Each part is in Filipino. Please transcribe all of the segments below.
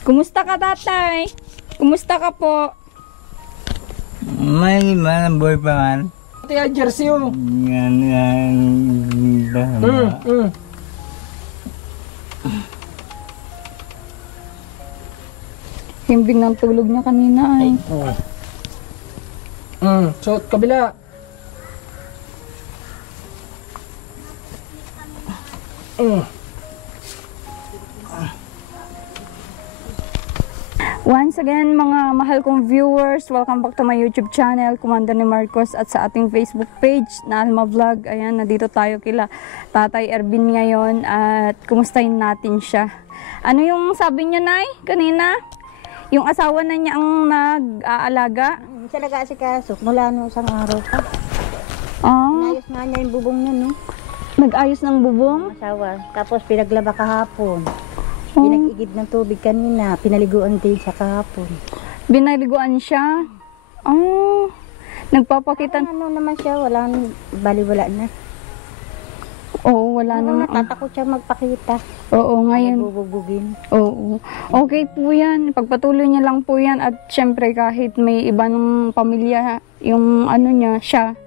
Kumusta ka, tatay? Kumusta ka po? May boy pa man. Kaya jersey oh. Yan. Himbing ng tulog niya kanina ay. So, kabila. Once again, mga mahal kong viewers, welcome back to my YouTube channel, Commander ni Marcos, at sa ating Facebook page na Alma Vlog. Ayan, nandito tayo kila Tatay Ervin ngayon at kumustahin natin siya. Ano yung sabi niyo, Nay, kanina? Yung asawa na niya ang nag-aalaga? Siya nag-aasikaso mula nung isang araw pa. Inayos nga niya yung bubong niya, no? Nag-ayos ng bubong? Ang asawa. Tapos pinaglaba kahapon. Pinag-igid ng tubig kanina. Pinaliguan din siya kahapon. Binaliguan siya? Nagpapakita. Ano naman siya, walang baliwala na. Oo, wala naman. Natatakot siya magpakita. Oo, ngayon. Bubugin. Oo. Okay po yan. Pagpatuloy niya lang po yan. At syempre kahit may ibang pamilya, yung ano niya, siya,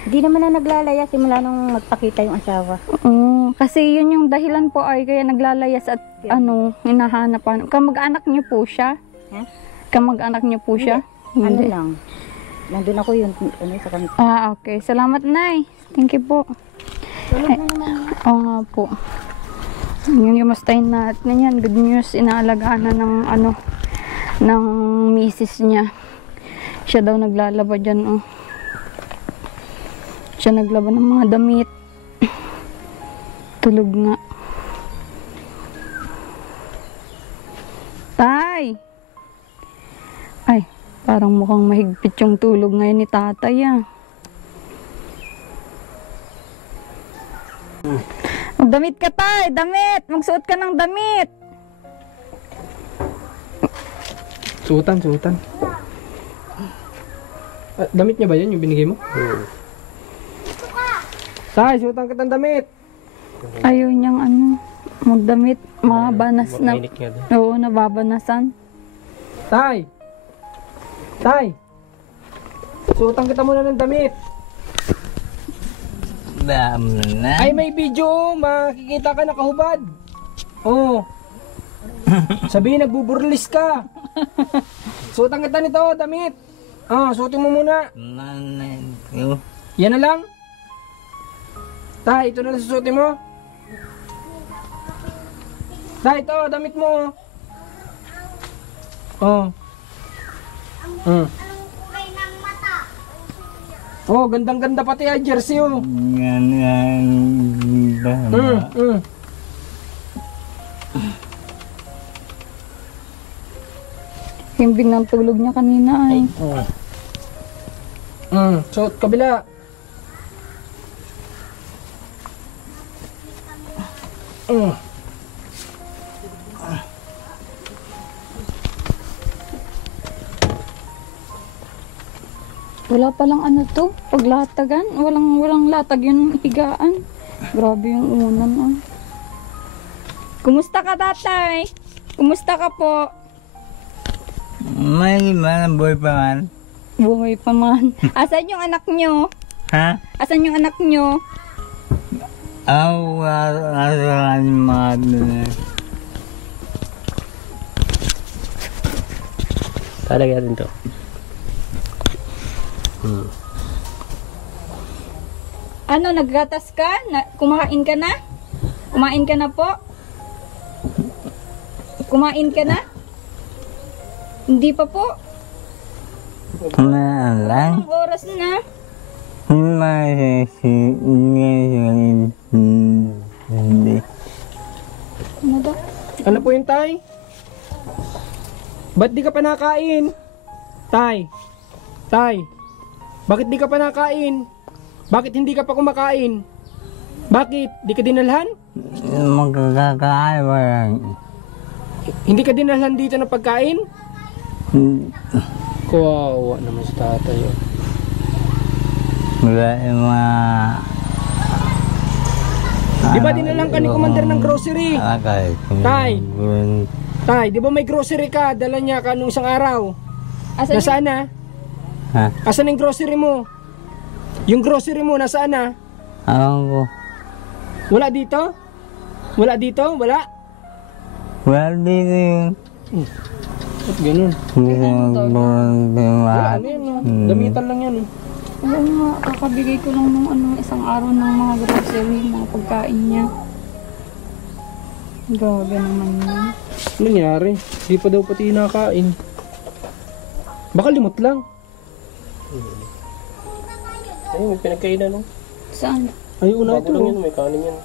Hindi naman na naglalaya simula nung magpakita yung asawa. Kasi yun yung dahilan po ay kaya naglalayas at hinahanap. Kamag-anak niyo po siya? Huh? Kamag-anak niyo po siya? Ano lang. Nandun ako yun sa kanila. Okay. Salamat, Nay. Thank you po. Tulog na naman. Oo nga po. Yung kumustahin natin yan. Good news. Inaalagaan na ng misis niya. Siya daw naglalaba dyan. Siya naglaba ng mga damit. Tulog nga. Tay! Ay, parang mukhang mahigpit yung tulog ngayon ni tatay Magdamit ka, tay! Damit! Magsuot ka ng damit! Suotan. Damit niya ba yan yung binigay mo? Tay, suotan kitang damit. Ayaw niyang magdamit. Mabanas na. Oo, nababanasan. Tay! Suotan kita muna ng damit. Ay, may video. Makikita ka nakahubad. Oo. Sabihin, nagbuburlis ka. Suotan kita nito, damit. Suotin mo muna. Yan na lang. Tay, ito na lang susuotin mo. Tay, ito, damit mo. Gandang-ganda pati jersey Himbing ng tulog niya kanina ay. So, kabila. Wala palang paglatagan. Walang latag yung higaan. Grabe yung unan. Kumusta ka, tatay? Kumusta ka po? May boy pa man. Buhay pa man. Asan yung anak nyo? Ha? Asan yung anak nyo? Talagyan natin to. Naggatas ka? Kumain ka na? Kumain ka na po? Kumain ka na? Hindi pa po? Lang. Anong oras na? Ano daw? Ano po yun, Tay? Ba't di ka pa nakain? Tay! Bakit di ka pa nakain? Bakit hindi ka pa kumakain? Bakit? Di ka dinalhan? Magkakakain ba yan? Hindi ka dinalhan dito ng pagkain? Kawawa naman si tatay. Wala yung mga Di ba dinalang ka ni Commander ng grocery? Akay. Tay. Tay, di ba may grocery ka? Dala niya ka nung isang araw. Asan yung- Nasaan na? Ha? Asan yung grocery mo? Yung grocery mo, nasaan na? Alam ko. Wala dito? Wala dito? Wala? Wala dito yung... Ba't ganun? Hindi ko magbulan yung Wala, lahat. ano yan? Oh. Damitan lang yan. Oh. Oo nga, kakabigay ko lang nung isang araw ng mga grocery, mga pagkain niya. Grabe naman yun. Ano nangyari? Di pa daw pati nakain. Baka limot lang. Ay, may pinagkainan no? Saan? Ay, una ito. Lang yun, may kanin yan.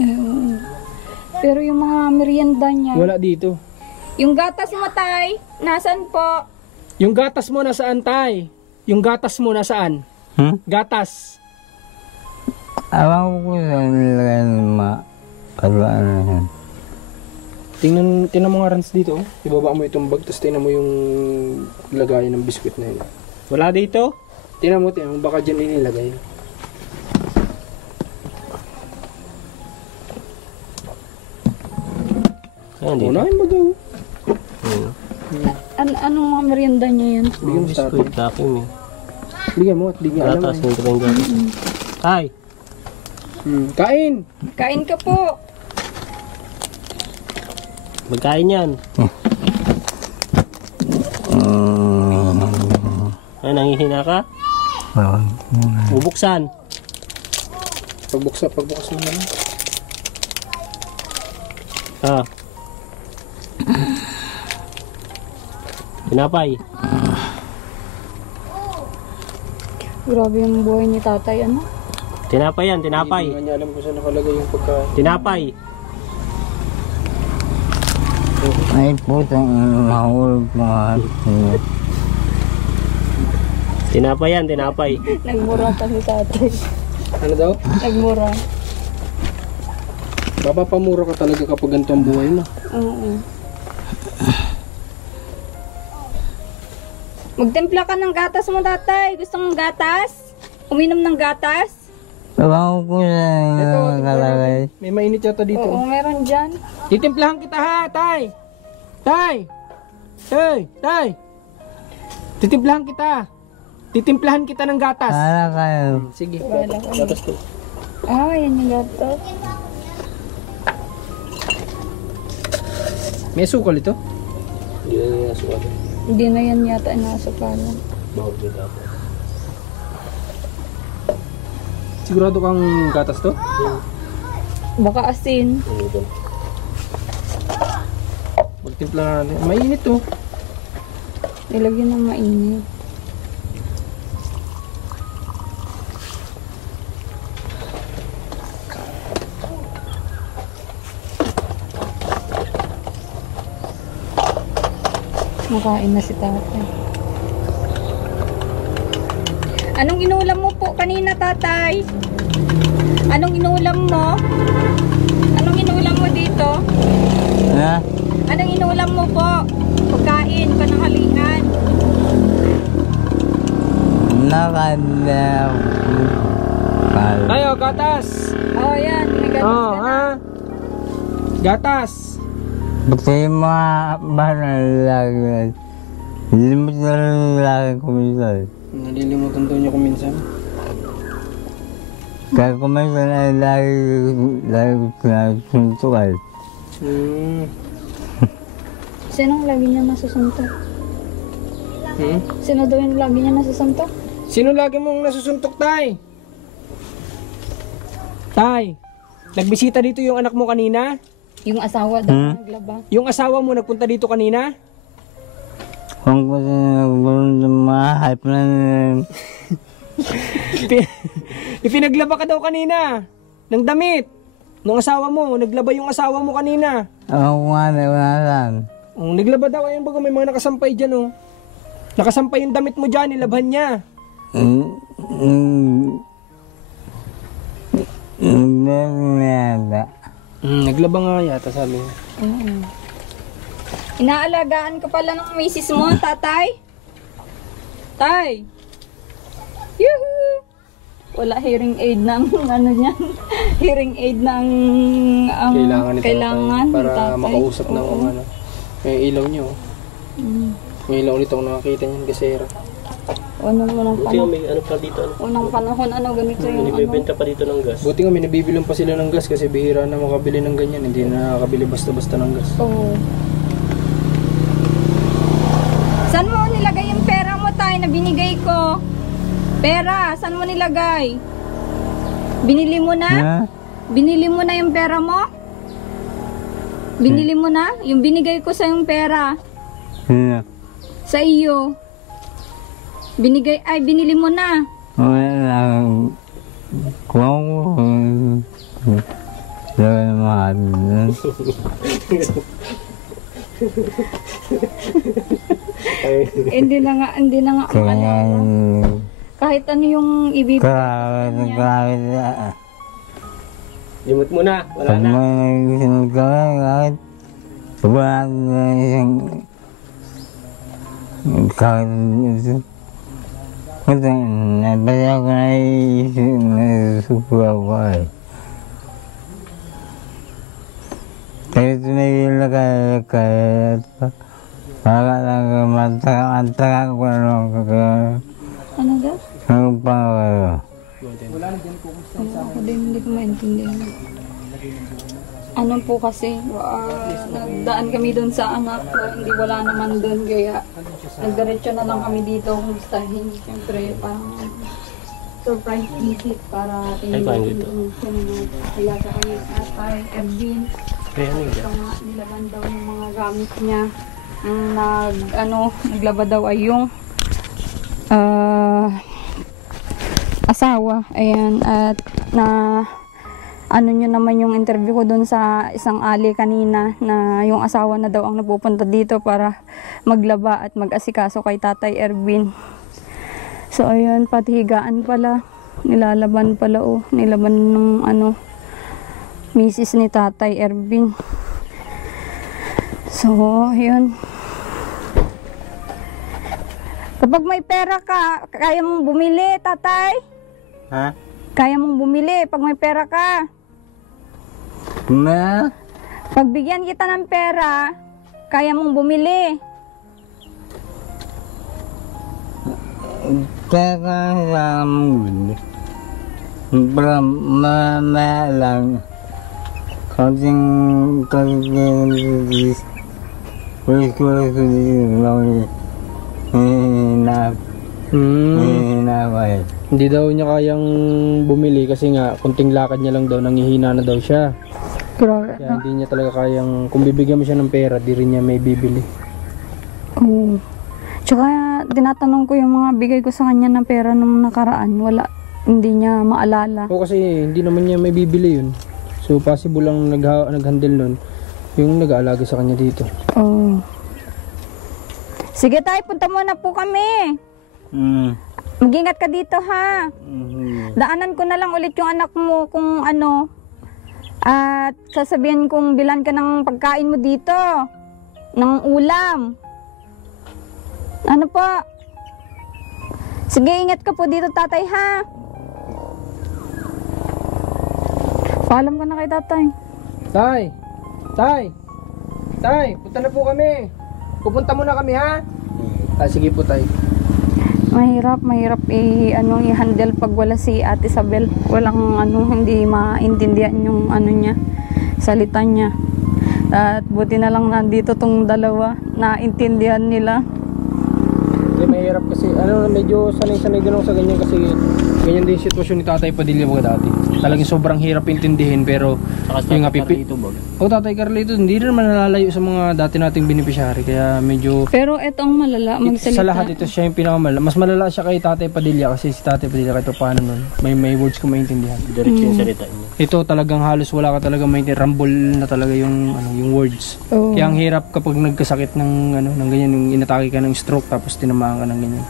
Oo. Pero yung mga merienda niya, Wala dito. yung gatas mo, Tay, nasan po? Yung gatas mo nasaan, Tay? Yung gatas mo nasaan? Gatas. Alam ko sa nilagay ng mga paruan na yan. Tingnan mo nga Rans dito. Oh. Ibaba mo itong bag, tapos tingnan mo yung lagayan ng biskwit na yun. Wala dito? Tingnan mo, baka dyan inilagay. Unahin mo daw. Anong mga merienda niya yan? Bigyan mo sa atin. Bigyan mo at di niya alam. Tay, Kain! Kain ka po. magkain yan. Ay, nangihina ka? Bubuksan. Pagbukas mo naman. Ah. Tinapay. Grabe yung buhay ni tatay, ano? Tinapay yan, tinapay. Hindi nga niya alam kung saan nakalagay yung pagkain. Tinapay. Ay putang mahulog mga. Tinapay yan, tinapay. Nagmura pa si tatay. Ano daw? Nagmura. Mapapamura ka talaga kapag ganito ang buhay mo. Oo. Magtimpla ka ng gatas mo, tatay. Gusto mong gatas? Uminom ng gatas? Alam ko sa nakalagay. May mainit yata dito. Oo, meron dyan. Titimplahan kita ha, Tay! Tay! Tay! Tay! Titimplahan kita. Titimplahan kita ng gatas. Para kayo. Sige. Wala ko. Gatas ko. Ah, yan yung gatas. May sukal ito? Hindi na yung suwag. Hindi na yan yata inasukalan. Bawag dito ako. Sigurado kang gatas to? Baka asin. Ano doon? Magtimpla na natin. Mainit to. Nilagyan ng mainit. Makain na si tatay. Anong inulam mo po kanina, tatay? Anong inulam mo? Anong inulam mo dito? Ha? Anong inulam mo po? Pagkain, pananghalingan. Nakadalaw. Tayo, gatas! Oh, yan. May gatas Oh, ka na. ha? Gatas! Kasi mga banal lagi. Limit na lang lagi ko minsan. Nalilimutan daw niya kuminsan. Kaya kuminsan ay lagi ko nasuntukan. Sinong lagi niya nasusuntok? Sino daw yung lagi niya nasusuntok? Sino lagi mong nasusuntok, Tay? Tay, nagbisita dito yung anak mo kanina? Yung asawa daw naglaba. Yung asawa mo nagpunta dito kanina? Kung kasi nagulong ng mga hype na Ipinaglaba ka daw kanina ng damit. Nung asawa mo, naglaba yung asawa mo kanina. ako nga na unasan. Naglaba daw, ayun bago may mga nakasampay dyan, oh. Nakasampay yung damit mo dyan, nilabhan niya. Naglaba nga yata, sabi niya. Inaalagaan ka pala ng misis mo, tatay? Tay! Yuhu! wala hearing aid ng ano niyan. Hearing aid ng ang Kailangan nito kailangan para ni tatay. makausap ng Oo. ano. Yung ilaw niyo. Yung ilaw nito kung nakakita niyan kasi Unang Buti nga may ano pa dito. Ano? unang panahon ganito yung ano. Binibenta pa dito ng gas. buti nga may nabibilang pa sila ng gas kasi bihira na makabili ng ganyan. Hindi na nakakabili basta-basta ng gas. Oo. Saan mo nilagay yung pera mo tayo na binigay ko? Pera, saan mo nilagay? Binili mo na? Ha? Binili mo na yung pera mo? Binili mo na? Yung binigay ko sa yung pera Sino? sa iyo. Binili mo na. Wala. Kung wala naman. Hindi na nga Kaya maalala. Kahit ano yung ibibigay. kahit Limot mo na. Wala pag na. may gusto kahit wala na isang kahit kasi nabaya ko na isip na susuwa ko ay. Kaya tumigil na kaya para lang mataka ko na lang Ano daw? ang pangalawa. Ako din hindi ko maintindihan. Ano po kasi, nagdaan kami doon sa anak ko, hindi wala naman doon, kaya nagdiretso na lang kami dito kumustahin. Siyempre, parang surprise visit para Ay, kain dito. Kaya sa kanya, Tatay Ervin, Kaya ano ito nga, nilaban daw yung mga gamit niya. Ang naglaba daw ay yung asawa. Ayan, at ano nyo naman yung interview ko dun sa isang ali kanina na yung asawa na daw ang napupunta dito para maglaba at mag-asikaso kay Tatay Ervin. So ayun, pati higaan pala nilalaban pala, nilaban ng misis ni Tatay Ervin. So ayun, kapag may pera ka, kaya mong bumili, tatay? Ha? Kaya mong bumili pag may pera ka. Ma? Pagbigyan kita ng pera, kaya mong bumili. Teka lang. Para lang. Konting Hindi daw niya kayang bumili kasi nga kunting lakad niya lang daw, nangihina na daw siya. Grabe. Kaya hindi niya talaga kayang, kung bibigyan mo siya ng pera, di rin niya may bibili. Oo. Tsaka tinatanong ko yung mga bigay ko sa kanya ng pera nung nakaraan. Hindi niya maalala. O kasi hindi naman niya may bibili yun. So possible lang nag-handle nun yung nag-aalaga sa kanya dito. Oo. Sige tayo, punta muna po kami. Mag-ingat ka dito ha. Daanan ko na lang ulit yung anak mo kung ano. At sasabihin kong bilan ka ng pagkain mo dito. Ng ulam. Ano po? Sige, ingat ka po dito tatay ha. Paalam ka na kay tatay. Tay! Tay! Tay! Punta na po kami! Pupunta muna kami ha? Sige po tay. Mahirap i-handle pag wala si Ate Isabel. Walang hindi maintindihan yung niya, salita niya. At buti na lang nandito tong dalawa, naintindihan nila. Kasi mahirap kasi, medyo sanay-sanay din ako sa ganyan kasi ganyan din yung sitwasyon ni Tatay Padilla mga dati. Talagang sobrang hirap intindihin pero yung nga dito ba? Tatay Carlito, hindi rin naman nalalayo sa mga dati nating beneficiary kaya medyo Pero etong malala, magsalita. sa lahat ito siya yung pinakamalala. Mas malala siya kay Tatay Padilla kasi si Tatay Padilla kahit paano nun. May words ko maintindihan. Diretso yung salita niya. Ito talagang halos wala ka talaga maintindihan. Rambol na talaga yung words. Oo. Kaya ang hirap kapag nagkasakit ng ng ganyan, yung inatake ka ng stroke tapos tinamaan ka ng ganyan.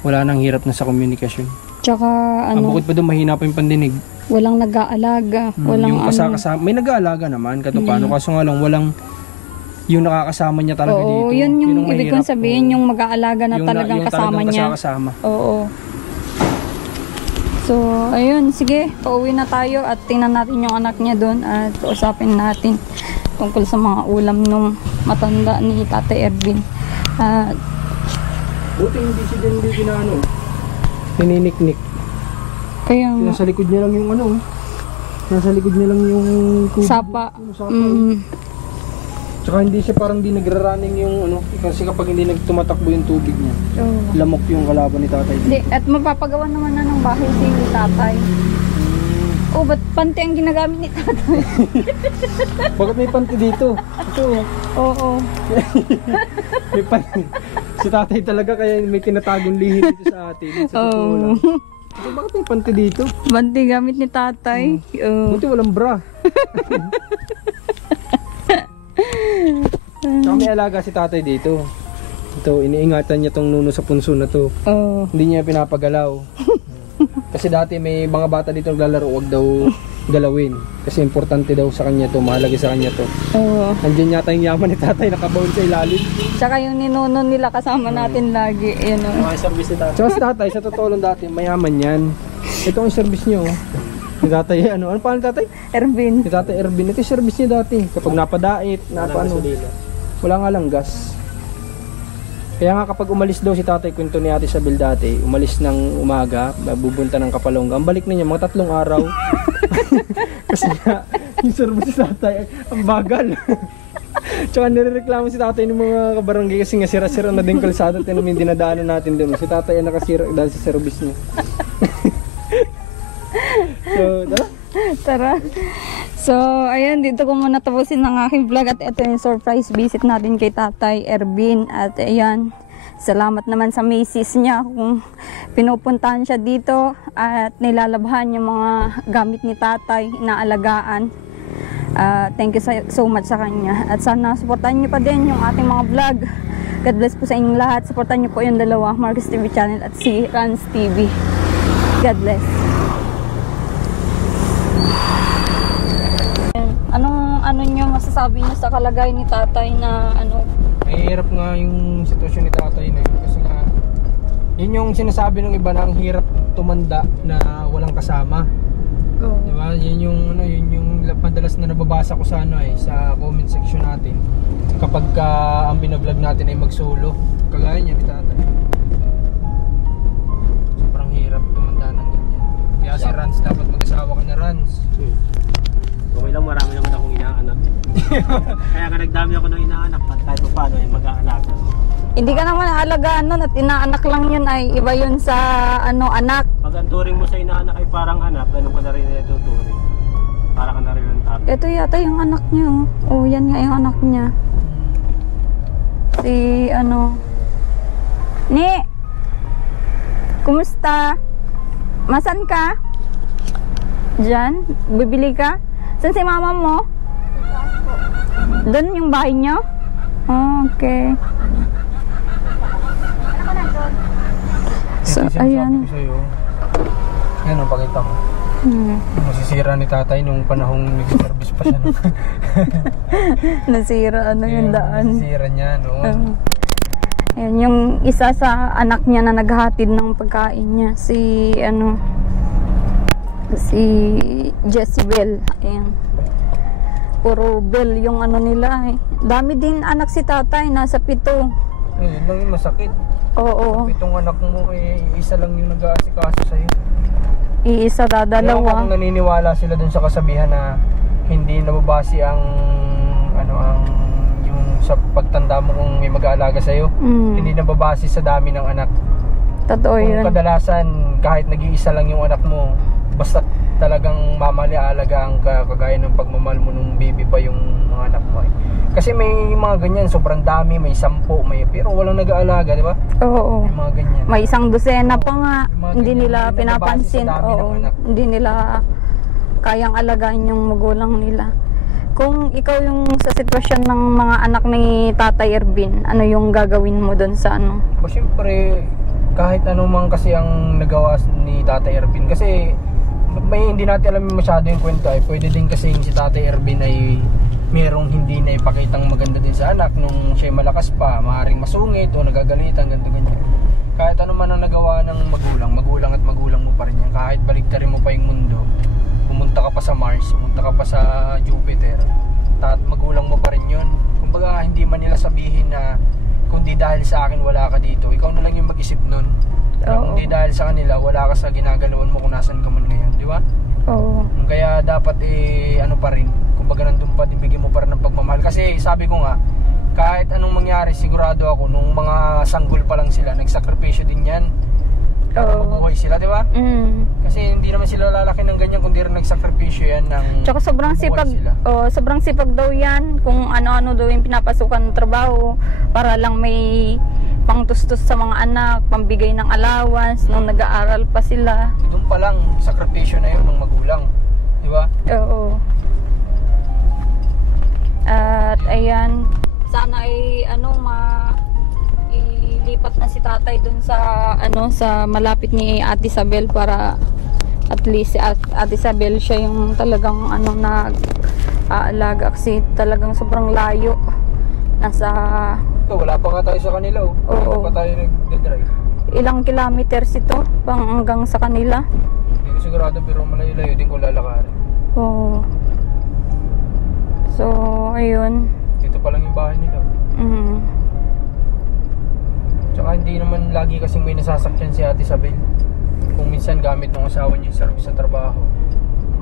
Wala nang hirap na sa komunikasyon. Tsaka Ang bukod pa doon mahina pa yung pandinig. walang nag-aalaga, walang Yung kasama, may nag-aalaga naman kahit paano kaso nga lang walang yung nakakasama niya talaga Oo, dito. yun yung ang ibig mahirap. kong sabihin, yung mag-aalaga na Yung talagang kasama niya. kasama. Oo. So, ayun, sige, pauwi na tayo at tingnan natin yung anak niya doon at usapin natin tungkol sa mga ulam nung matanda ni Tatay Ervin. Buti hindi si Dendi ginano. Nininiknik. Kaya nga, Nasa likod niya lang yung ano. Nasa likod niya lang yung tubig. sapa. Yung sapa. Mm, Tsaka hindi siya parang di nagra-running yung ano. Kasi kapag hindi nagtumatakbo yung tubig niya, oh. lamok yung kalaban ni tatay. Di, at mapapagawa naman na ng bahay si Tatay. Oh, ba't panty ang ginagamit ni Tatay? Bakit may panty dito? Ito. Oo. May panty. Si tatay talaga kaya may tinatagong lihi dito sa atin. Sa totoo lang. So, bakit may panty dito? Panty gamit ni Tatay. Oh. Buti walang bra. Tsaka may alaga si tatay dito. Ito, iniingatan niya tong nuno sa punso na to. Oh. Hindi niya pinapagalaw. Kasi dati may mga bata dito naglalaro, wag daw galawin. Kasi importante daw sa kanya to, mahalaga sa kanya to. Oo. Nandiyan yata yung yaman ni tatay, nakabaon sa ilalim. Tsaka yung ninuno nila kasama natin lagi. Yun, oh. Mga service ni tatay. Tsaka si tatay, sa totoo lang dati, mayaman yan. Ito ang service niyo. Si tatay, ano pangalan tatay? Ervin. Si tatay Ervin, ito yung service niya dati. Kapag napadait, napano, wala nga lang gas. Kaya nga kapag umalis daw si tatay, kwento ni Ate Isabel dati, umalis ng umaga, bubunta ng Kapalongga, ang balik na niya mga 3 araw. Kasi nga, yung service si tatay, ang bagal. Tsaka nirereklamo si tatay ng mga kabarangay kasi nga sira-sira na din kalsada at yung dinadaanan natin doon. Si tatay ay nakasira dahil sa service niya. So, tara. Tara. So, ayun, dito ko muna tapusin ang aking vlog at ito yung surprise visit natin kay Tatay Ervin. At ayan, salamat naman sa misis niya kung pinupuntahan siya dito at nilalabhan yung mga gamit ni Tatay, inaalagaan. Thank you so much sa kanya. At sana supportahan niyo pa din yung ating mga vlog. God bless po sa inyong lahat. Supportahan niyo po yung dalawa, Marcos TV channel at si Rans TV. God bless. Ano niyo masasabi niyo sa kalagayan ni Tatay na ano? Mahirap nga yung sitwasyon ni tatay na yun kasi nga yun yung sinasabi ng iba na ang hirap tumanda na walang kasama. Oh. Diba? Yun yung madalas na nababasa ko sa sa comment section natin kapag ang binablog natin ay magsolo. Kagaya niya ni tatay. Sobrang hirap tumanda ng ganyan. Kaya si Rans dapat mag-asawa ka na Rans. Okay lang, marami naman akong inaanak. Kaya ka nagdami ako ng inaanak at kahit pa paano ay mag-aalaga. Hindi ka naman aalagaan nun at inaanak lang yun ay iba yun sa anak. Pag ang turing mo sa inaanak ay parang anak, ganun ka na rin ituturing. Para ka na rin ang tatay. Ito yata yung anak niya. Oh, yan nga yung anak niya. Si Ni! Kumusta? Masan ka? Diyan? Bibili ka? Saan si mama mo? Doon yung bahay niyo? Oh, okay. So, ayan. Ayan ang pakita mo. Nasisira ni tatay nung panahong nag-service pa siya. Nasira yung daan. Nasisira niya noon. Ayan, yung isa sa anak niya na naghahatid ng pagkain niya. Si Jezebel. Ayan. Puro bell yung nila eh. Dami din anak si tatay, nasa 7. Yun lang yung masakit. Oo. Itong anak mo isa lang yung nag-aasikaso sa'yo. Iisa, Kung dalawa. naniniwala sila dun sa kasabihan na hindi nababasi ang yung sa pagtanda mo kung may mag-aalaga sa'yo, hindi nababasi sa dami ng anak. Totoo yun. Kung kadalasan kahit nag-iisa lang yung anak mo, basta talagang mamali-aalaga ang kagaya ng pagmamahal mo nung baby pa yung mga anak mo. Kasi may mga ganyan, sobrang dami, may 10, pero walang nag-aalaga, di ba? Oo. May mga ganyan. May 1 dosena pa nga. Mga Hindi ganyan, nila hindi pinapansin. nababase sa dami ng Oo. anak. Hindi nila kayang alagaan yung magulang nila. Kung ikaw yung sa sitwasyon ng mga anak ni Tatay Ervin, ano yung gagawin mo doon sa O syempre, kahit ano man kasi ang nagawa ni Tatay Ervin, kasi may hindi natin alam masyado yung kwento ay pwede din kasi si Tatay Ervin ay merong hindi na ipakitang maganda din sa anak nung siya malakas pa, maaaring masungit o nagagalitan, ganito ganyan. kahit ano man ang nagawa ng magulang at magulang mo pa rin yan. Kahit baligtarin mo pa yung mundo, pumunta ka pa sa Mars, pumunta ka pa sa Jupiter, at magulang mo pa rin yun. Kumbaga, hindi man nila sabihin na kundi dahil sa akin wala ka dito, ikaw na lang yung mag-isip nun. Oo. Kundi dahil sa kanila, wala ka sa ginagalawan mo kung nasan ka man ngayon, di ba? Oo. Kaya dapat ano pa rin, kumbaga nandun pa din, bigyan mo pa rin ng pagmamahal. Kasi sabi ko nga, kahit anong mangyari, sigurado ako, nung mga sanggol pa lang sila, nagsakripisyo din yan para mabuhay sila, di ba? Kasi hindi naman sila lalaki ng ganyan kung di rin nagsakripisyo yan ng Tsaka sobrang sipag, sila. sobrang sipag daw yan kung ano-ano daw yung pinapasukan ng trabaho para lang may pangtustos sa mga anak, pambigay ng allowance nung nag-aaral pa sila. Doon pa lang, sakripisyo na yun ng magulang, di ba? Oo. At ayan, sana ay ilipat na si tatay dun sa sa malapit ni Ate Isabel para at least si Ate Isabel siya yung talagang nag-aalaga kasi talagang sobrang layo. Nasa Wala pa nga tayo sa kanila, oh. Oo. Wala pa tayo nag-drive. ilang kilometers ito hanggang sa kanila. Hindi ko sigurado pero malayo-layo din kung lalakarin. Oo. So, ayun. Dito pa lang yung bahay nila. Tsaka hindi naman lagi kasing may nasasakyan si Ate Isabel. Kung minsan gamit ng asawa niya yung service sa trabaho.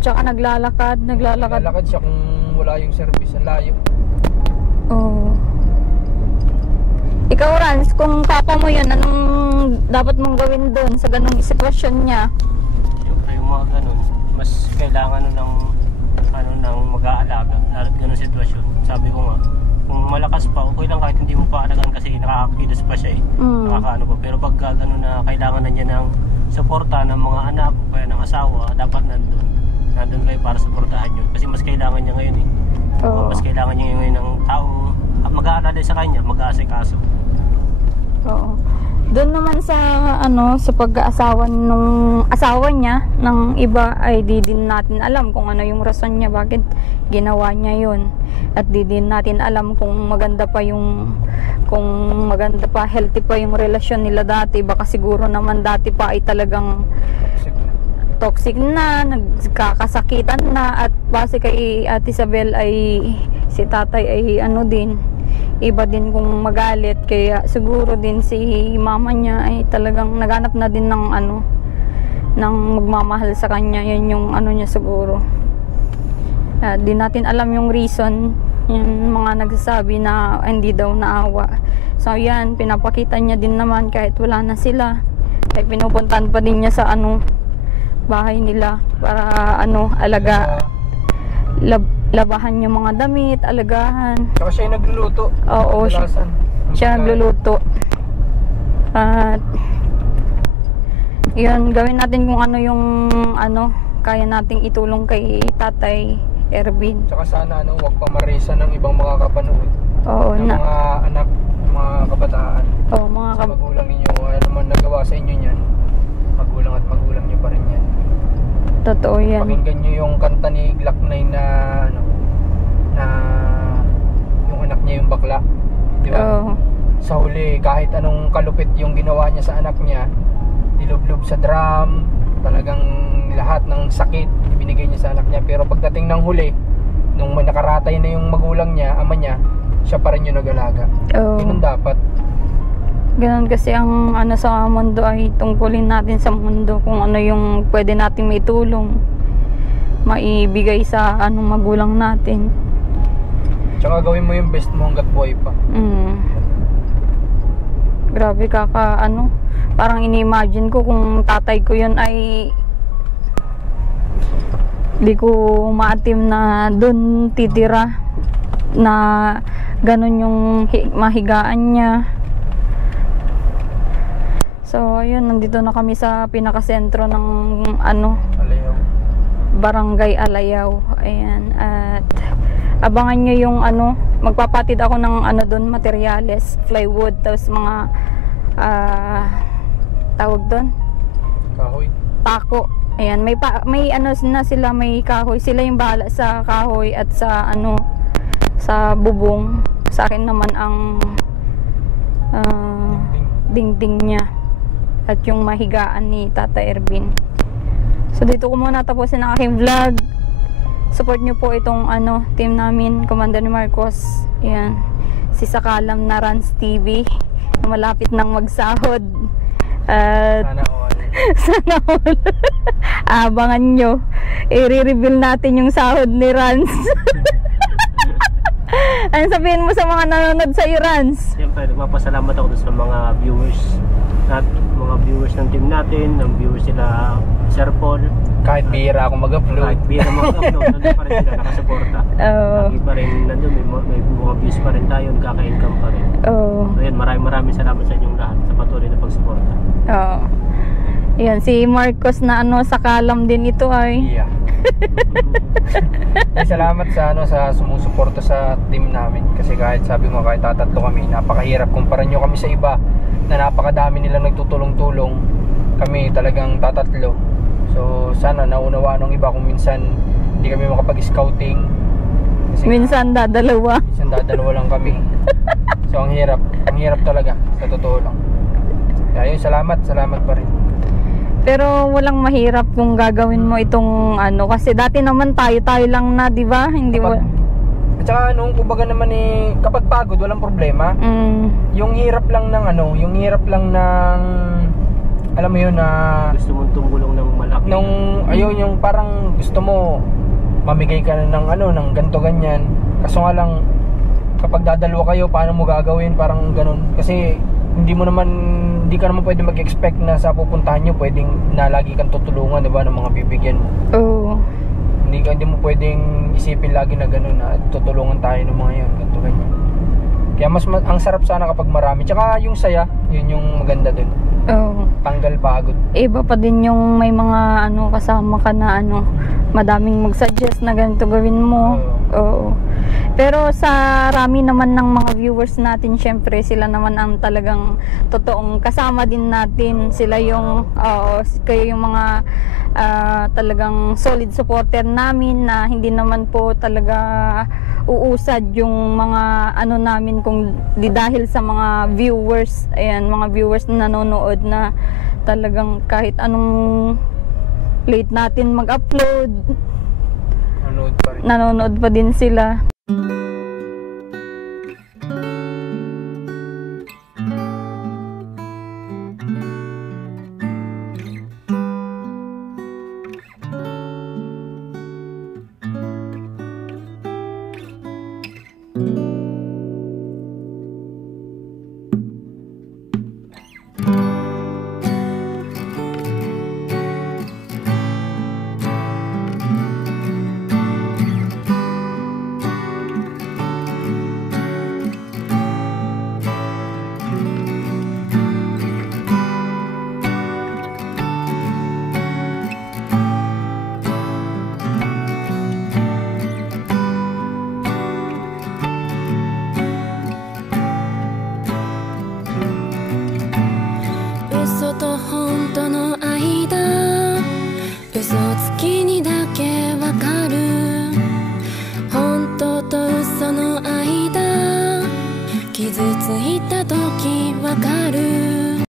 Tsaka naglalakad. Lalakad siya kung wala yung service. Ang layo. Oo. Ikaw, Rans, kung papa mo yun, anong dapat mong gawin doon sa ganung sitwasyon niya? Yung mga ganun, mas kailangan ng mag-aalaga, lalo't ganun sitwasyon. Sabi ko nga, kung malakas pa, okay lang kahit hindi mo pa alagaan kasi nakakakilos pa siya nakakaano pa. Pero pagka ganun na kailangan na niya ng suporta ng mga anak o kaya ng asawa, dapat nandun kayo para suportahan yun. Kasi mas kailangan niya ngayon Oo. Mas kailangan niya ngayon ng tao mag-aalala sa kanya, mag-aasikaso. Oo. Doon naman sa sa pag-aasawa nung asawa niya ng iba ay di din natin alam kung ano yung rason niya bakit ginawa niya yun. At di din natin alam kung maganda pa healthy pa yung relasyon nila dati. Baka siguro naman dati pa ay talagang toxic na, nagkakasakitan na, at base kay Ate Isabel ay si tatay ay iba din kung magalit, kaya siguro din si mama niya ay talagang naghanap na din ng ng magmamahal sa kanya. Yan yung niya siguro. Di natin alam yung reason, yung mga nagsasabi na hindi daw naawa. So yan, pinapakita niya din naman kahit wala na sila ay pinupuntahan pa din niya sa bahay nila para alaga, labahan yung mga damit, alagahan. Tsaka siya yung nagluluto. Oo, siya nagluluto. At yun, gawin natin kung ano yung kaya nating itulong kay Tatay Ervin. Tsaka sana wag pa marisa ng ibang makakapanood. Oo, ng mga anak, mga kabataan. Oo, mga sa magulang ninyo, ano man nagawa sa inyo niyan, magulang at magulang niyo pa rin yan. Totoo yan. Pakinggan niyo yung kanta ni Glock 9 na yung anak niya yung bakla, di ba? Oo. Sa huli, kahit anong kalupit yung ginawa niya sa anak niya, nilublob sa drum, talagang lahat ng sakit ibinigay niya sa anak niya. Pero pagdating ng huli, nung nakaratay na yung magulang niya, ama niya, siya pa rin yung nag-alaga. Oo. Ganun dapat. Ganun kasi ang sa mundo ay tungkulin natin sa mundo kung ano yung pwede nating maitulong, maibigay sa magulang natin. Tsaka gawin mo yung best mo hanggat buhay pa. Grabe parang ini-imagine ko kung tatay ko yun ay di ko maatim na dun titira, na ganun yung mahigaan niya. So ayun, nandito na kami sa pinakasentro ng Alayaw. Barangay Alayaw. Ayan, at abangan nyo yung magpapatid ako ng doon, materyales, plywood, tapos mga tawag doon, Kahoy. pako. Ayan, may na sila, may kahoy. Sila yung bahala sa kahoy at sa sa bubong. Sa akin naman ang dingding niya. at yung mahigaan ni Tata Ervin. So dito ko muna tapusin ang aking vlog. Support nyo po itong team namin, Commander ni Marcos. Ayan, si Sakalam na Rans TV na malapit nang magsahod. At Sana all. sana all. Abangan nyo, i-reveal natin yung sahod ni Rans. Ano sabihin mo sa mga nanonood sa iyo, Rans? Siyempre, nagpapasalamat ako sa mga viewers ng team natin, ng viewers nila Sir Paul. Kahit bihira ako mag-upload. Kahit bihira mag-upload, nandun pa rin sila nakasuporta. Lagi pa rin nandun, may mga views pa rin tayo, kaka-income pa rin. So yun, maraming salamat sa inyong lahat sa patuloy na pagsuporta. Yan, si Marcos na Sakalam din ito ay. Yeah. Ay, salamat sa sumusuporta sa team namin. Kasi kahit sabi mo, kahit tatatlo kami, napakahirap. Kumpara nyo kami sa iba na napakadami nilang nagtutulong-tulong. Kami talagang tatatlo. So sana naunawaan ng iba kung minsan hindi kami makapag-scouting. Kasi Minsan dadalawa. minsan dadalawa lang kami. So ang hirap talaga, sa totoo lang. Kaya yun, salamat pa rin. Pero walang mahirap kung gagawin mo itong kasi dati naman tayo lang na, 'di ba? Hindi At saka kumbaga naman kapag pagod walang problema. Yung hirap lang ng alam mo yun na Gusto mong tumulong ng malaki. yung parang gusto mo mamigay ka na ng ganto ganyan. Kaso nga lang kapag dadalawa kayo, paano mo gagawin? Parang ganun. Kasi hindi ka naman pwede mag-expect na sa pupuntahan nyo pwedeng na lagi kang tutulungan, diba, ng mga bibigyan mo. Hindi mo pwedeng isipin lagi na gano'n na tutulungan tayo ng mga yun, ganito ganyan. Kaya ang sarap sana kapag marami. Tsaka yung saya, yun yung maganda dun. Tanggal pagod. Iba pa din yung may mga kasama ka na madaming mag-suggest na ganito gawin mo. Pero sa rami naman ng mga viewers natin, syempre sila naman ang talagang totoong kasama din natin. Sila yung kayo yung mga talagang solid supporter namin na hindi naman po talaga uusad yung mga namin kung di dahil sa mga viewers. Ayan, mga viewers na nanonood na talagang kahit anong late natin mag-upload, nanonood pa din sila.嘘と本当の間、嘘つきに